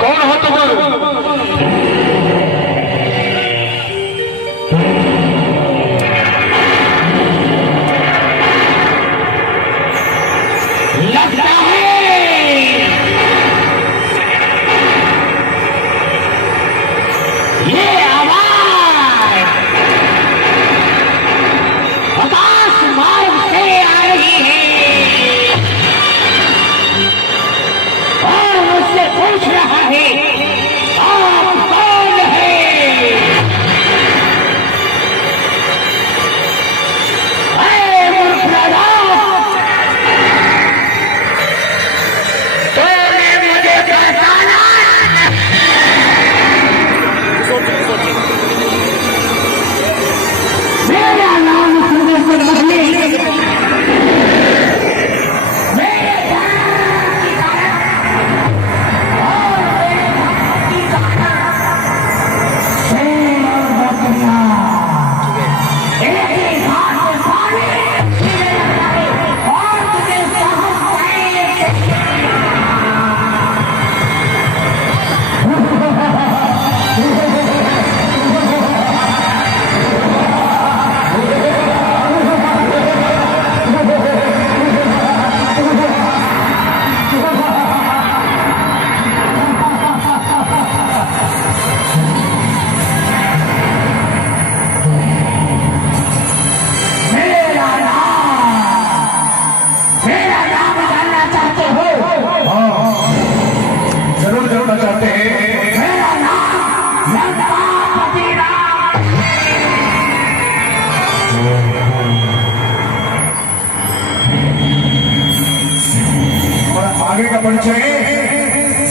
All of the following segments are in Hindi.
कौन हो तुम? लगता है ये आवाज आकाश मार्ग से आ रही है और मुझसे पूछ रहा है आप कौन है? ऐ मूर्ख राजा, तूने मुझे पहचाना? मेरा नाम सुदर्शन बदले चाहते हैं। मेरा नाम और आगे का परिचय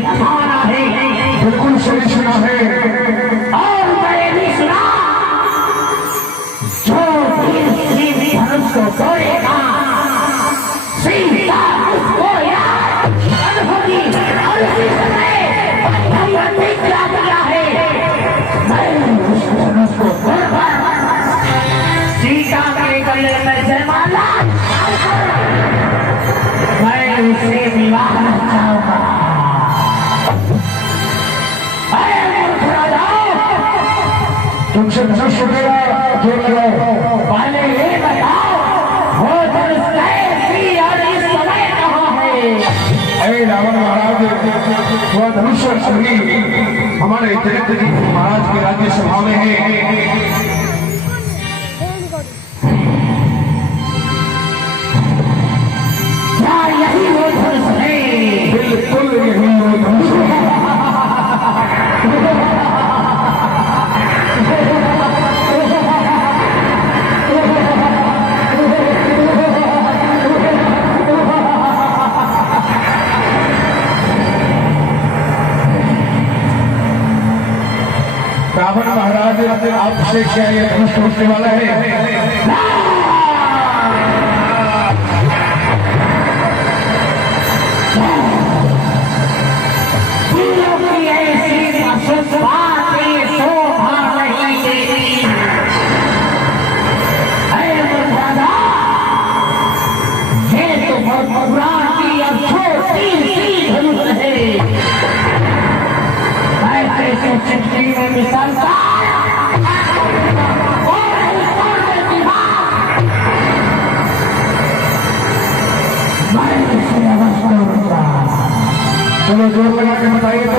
दिखाना है। बिल्कुल सही सुना है। और मैंने भी सुना जो भी धनुष को तोड़ेगा सीता उसको यार अनुभवी और इसी समय प्रतिज्ञा किया है मैं उस धनुष को तोड़कर सीता के गले में जयमाला मैं उससे विवाह चाहूंगा। तुमसे धनुष उठेगा जो लगाओ। पहले ये बताओ वो धनुष कैसी और इस समय कहाँ है? अरे रावण महाराज, वह धनुष अभी हमारे जनक जी महाराज के राज्य सभा में है। क्या यही वो धनुष है? बिल्कुल यही वो धनुष है। रावण महाराज, आपसे क्या ये धनुष टूटने वाला है? चिट्ठी में मिसालता चलो जोर लगा के बताइए तो।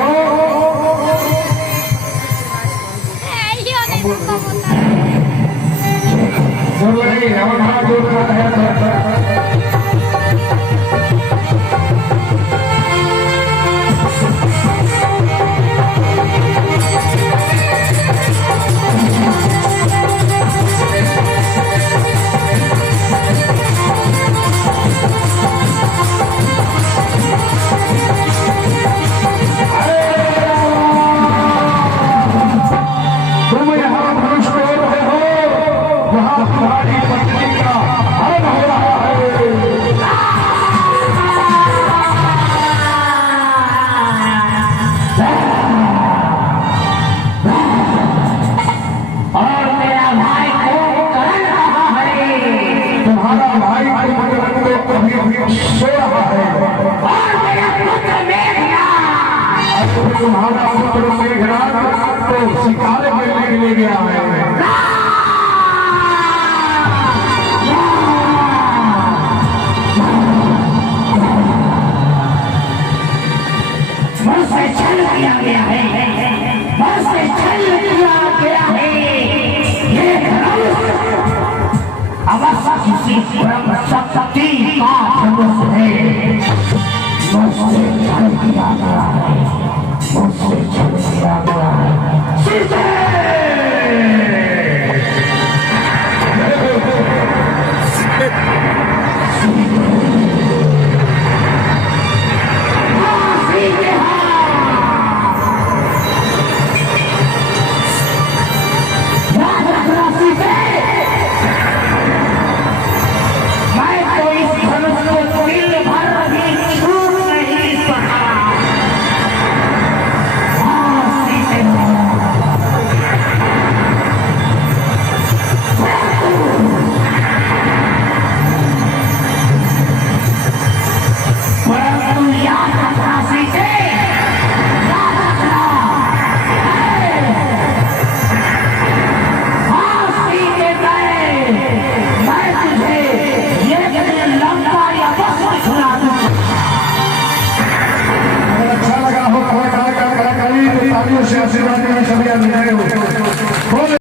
जोर लगाइए, रावण महाराज जोर लगा है। तुम यहाँ धनुष तोड़ रहे हो, वहाँ तुम्हारी पत्नी का हरण हो रहा है। और मेरा भाई को कर रहा है। तुम्हारा भाई कभी सो रहा है और मेरा पुत्र मेघनाद, और तुम्हारा पुत्र मेघनाद तो शिकार करने के लिए गया है। मुझसे छल किया गया है, मुझसे छल किया गया है। ये धनुष अवश्य किसी परम शक्ति का धनुष है। मुझसे छल किया गया है, मुझसे छल किया गया है। सीते!